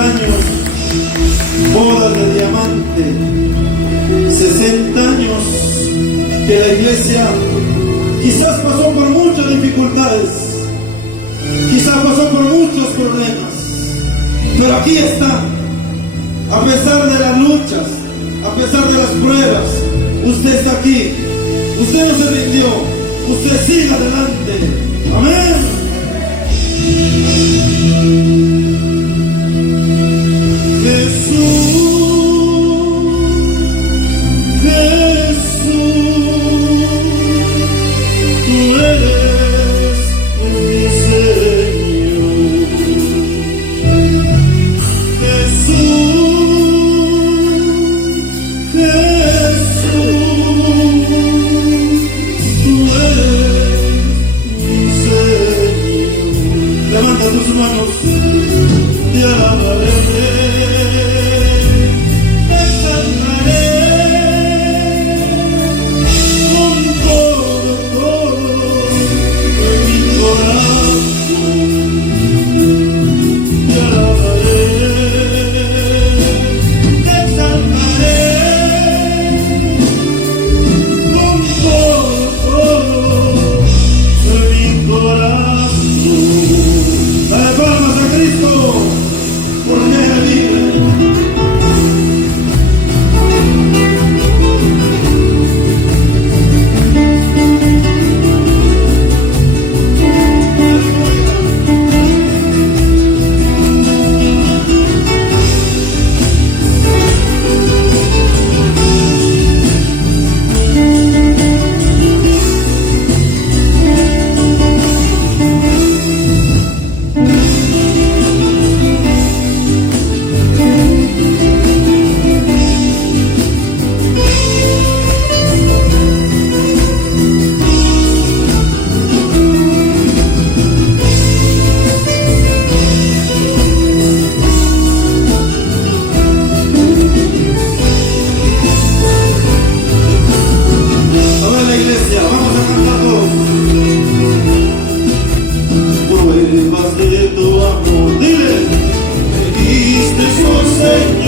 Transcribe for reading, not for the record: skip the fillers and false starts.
60 años, boda de diamante, 60 años que la iglesia quizás pasó por muchas dificultades, quizás pasó por muchos problemas, pero aquí está, a pesar de las luchas, a pesar de las pruebas, usted está aquí, usted no se rindió, usted sigue adelante, amén. Tus manos, te alabaré, te exaltaré con todo en mi corazón. Te alabaré, te exaltaré con todo en mi corazón. Dale palmas a Cristo, porque Él vive. De tu amor, dile, me diste su Señor.